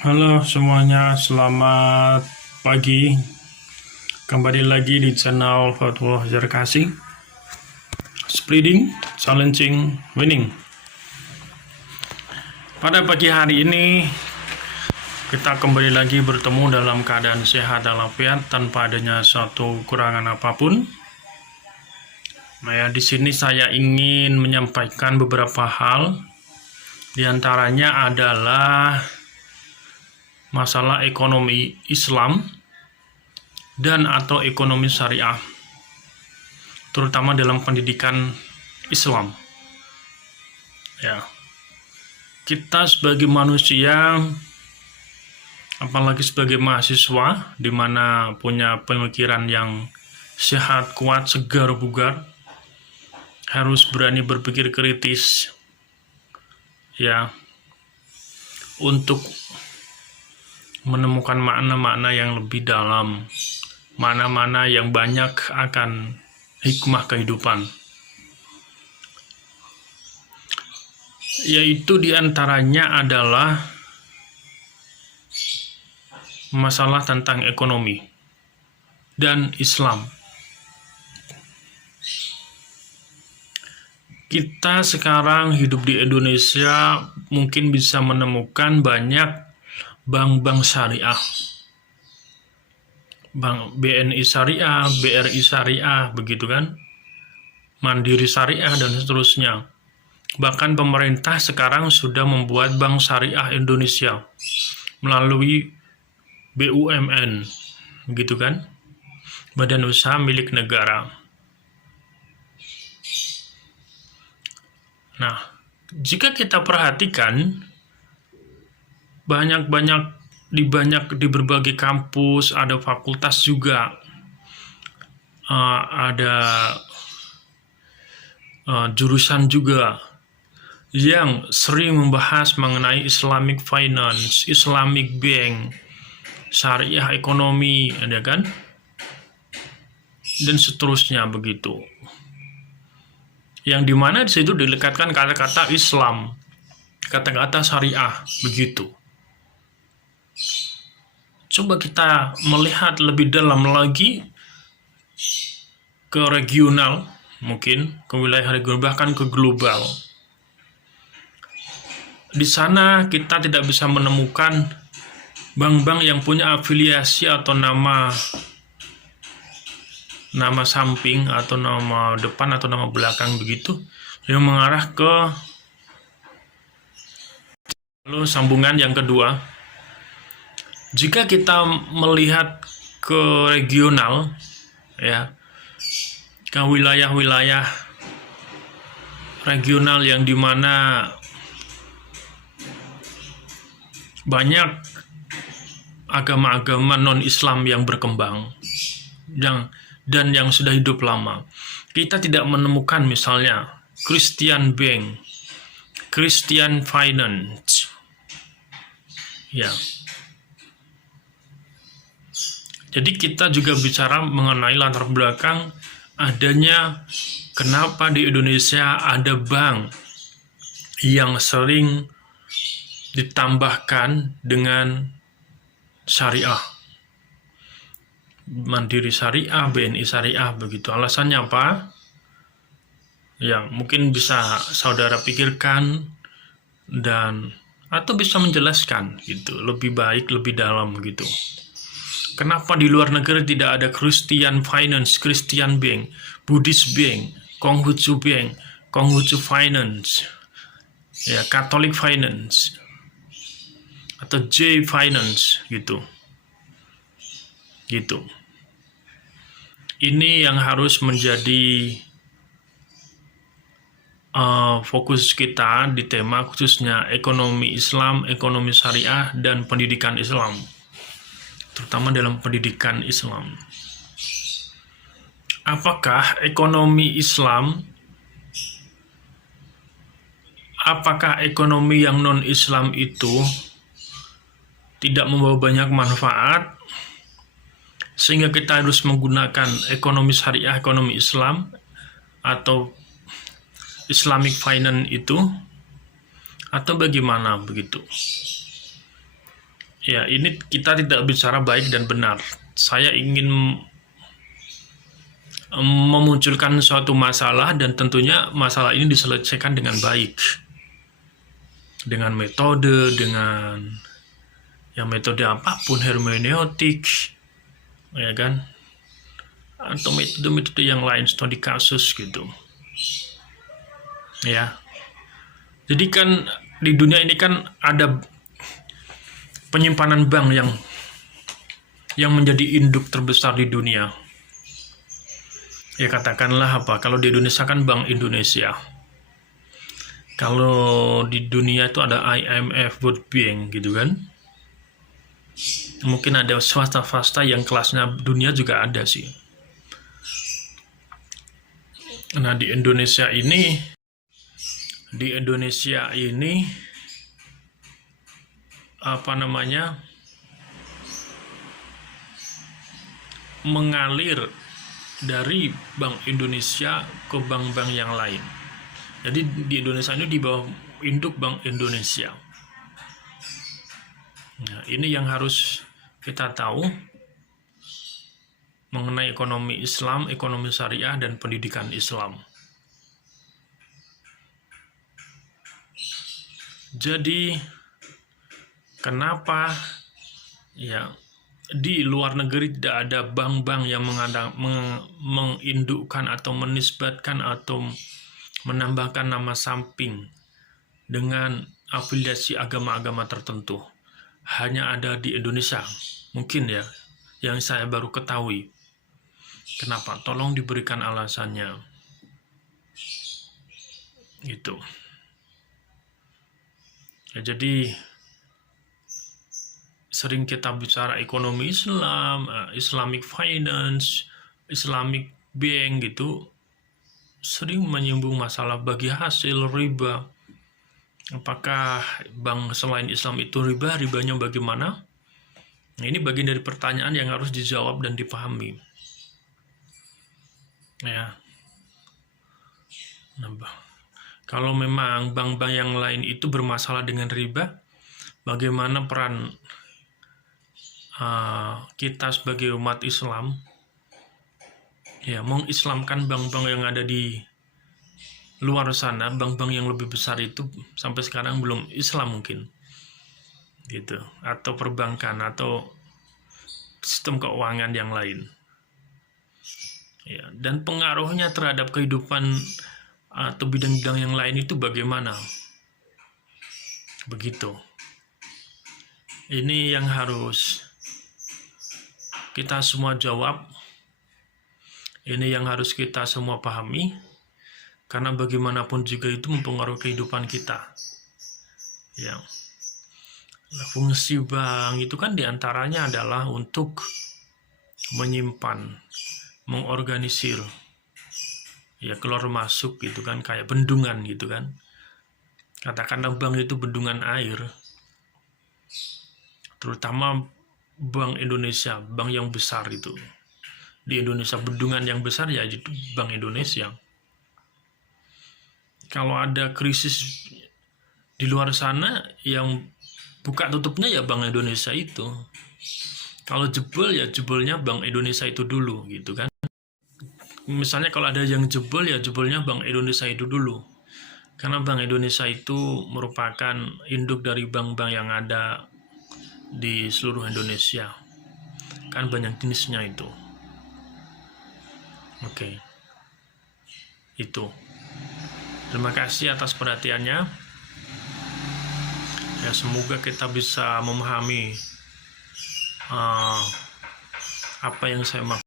Halo semuanya, selamat pagi. Kembali lagi di channel Fatwa Zarkasi. Spreading, challenging, winning. Pada pagi hari ini kita kembali lagi bertemu dalam keadaan sehat dan walafiat tanpa adanya suatu kekurangan apapun. Nah ya, di sini saya ingin menyampaikan beberapa hal. Di antaranya adalah masalah ekonomi Islam dan atau ekonomi syariah, terutama dalam pendidikan Islam. Ya, kita sebagai manusia, apalagi sebagai mahasiswa, di mana punya pemikiran yang sehat, kuat, segar, bugar, harus berani berpikir kritis, ya, untuk menemukan makna-makna yang lebih dalam, mana-mana yang banyak akan hikmah kehidupan, yaitu diantaranya adalah masalah tentang ekonomi dan Islam. Kita sekarang hidup di Indonesia mungkin bisa menemukan banyak bank-bank syariah, bank BNI syariah, BRI syariah, begitu kan, Mandiri syariah, dan seterusnya. Bahkan pemerintah sekarang sudah membuat bank syariah Indonesia melalui BUMN, begitu kan, badan usaha milik negara. Nah, jika kita perhatikan, banyak di berbagai kampus, ada fakultas juga, ada jurusan juga yang sering membahas mengenai Islamic Finance, Islamic Bank, syariah ekonomi, ada kan, dan seterusnya begitu. Yang dimana di situ dilekatkan kata-kata Islam, kata-kata syariah, begitu. Coba kita melihat lebih dalam lagi ke regional, mungkin ke wilayah regional, bahkan ke global. Di sana kita tidak bisa menemukan bank-bank yang punya afiliasi atau nama samping atau nama depan atau nama belakang begitu, yang mengarah ke. Lalu sambungan yang kedua, jika kita melihat ke regional, ya, ke wilayah-wilayah regional yang dimana banyak agama-agama non-Islam yang berkembang, dan yang sudah hidup lama, kita tidak menemukan misalnya Christian Bank, Christian Finance, ya. Jadi kita juga bicara mengenai latar belakang adanya kenapa di Indonesia ada bank yang sering ditambahkan dengan syariah, Mandiri syariah, BNI syariah, begitu. Alasannya apa? Ya, mungkin bisa saudara pikirkan dan atau bisa menjelaskan gitu, lebih baik, lebih dalam gitu. Kenapa di luar negeri tidak ada Christian Finance, Christian Bank, Buddhist Bank, Konghucu Bank, Konghucu Finance, ya, Catholic Finance, atau J Finance gitu. Ini yang harus menjadi fokus kita di tema khususnya ekonomi Islam, ekonomi syariah, dan pendidikan Islam, terutama dalam pendidikan Islam. Apakah ekonomi Islam, apakah ekonomi yang non-Islam itu tidak membawa banyak manfaat sehingga kita harus menggunakan ekonomi syariah, ekonomi Islam, atau Islamic Finance itu, atau bagaimana begitu? Ya, ini kita tidak bicara baik dan benar. Saya ingin memunculkan suatu masalah dan tentunya masalah ini diselesaikan dengan baik. Dengan metode, dengan metode apapun, hermeneutik, ya kan? Atau metode-metode yang lain, studi kasus gitu. Ya. Jadi kan di dunia ini kan ada penyimpanan bank yang menjadi induk terbesar di dunia. Ya katakanlah apa? Kalau di Indonesia kan Bank Indonesia. Kalau di dunia itu ada IMF, World Bank gitu kan. Mungkin ada swasta-swasta yang kelasnya dunia juga ada sih. Nah, di Indonesia ini apa namanya, mengalir dari Bank Indonesia ke bank-bank yang lain. Jadi di Indonesia ini di bawah induk Bank Indonesia. Nah, ini yang harus kita tahu mengenai ekonomi Islam, ekonomi syariah, dan pendidikan Islam. Jadi, kenapa ya di luar negeri tidak ada bank-bank yang mengindukkan atau menisbatkan atau menambahkan nama samping dengan afiliasi agama-agama tertentu? Hanya ada di Indonesia, mungkin ya, yang saya baru ketahui. Kenapa? Tolong diberikan alasannya. Gitu. Ya, jadi sering kita bicara ekonomi Islam, Islamic finance, Islamic bank gitu, sering menyinggung masalah bagi hasil, riba. Apakah bank selain Islam itu riba? Ribanya bagaimana? Nah, ini bagian dari pertanyaan yang harus dijawab dan dipahami. Ya. Nah, kalau memang bank-bank yang lain itu bermasalah dengan riba, bagaimana peran kita sebagai umat Islam ya mengislamkan bank-bank yang ada di luar sana, bank-bank yang lebih besar itu sampai sekarang belum Islam mungkin, gitu, atau perbankan atau sistem keuangan yang lain, ya, dan pengaruhnya terhadap kehidupan atau bidang-bidang yang lain itu bagaimana, begitu. Ini yang harus kita semua jawab, ini yang harus kita semua pahami, karena bagaimanapun juga itu mempengaruhi kehidupan kita. Ya. Fungsi bank itu kan diantaranya adalah untuk menyimpan, mengorganisir, ya keluar masuk gitu kan, kayak bendungan gitu kan. Katakanlah bank itu bendungan air, terutama Bank Indonesia, bank yang besar itu. Di Indonesia bendungan yang besar ya itu Bank Indonesia. Kalau ada krisis di luar sana, yang buka tutupnya ya Bank Indonesia itu. Kalau jebol ya jebolnya Bank Indonesia itu dulu gitu kan. Misalnya kalau ada yang jebol ya jebolnya Bank Indonesia itu dulu. Karena Bank Indonesia itu merupakan induk dari bank-bank yang ada di seluruh Indonesia, kan banyak jenisnya itu. Oke. Itu. Terima kasih atas perhatiannya. Ya, semoga kita bisa memahami apa yang saya maksud.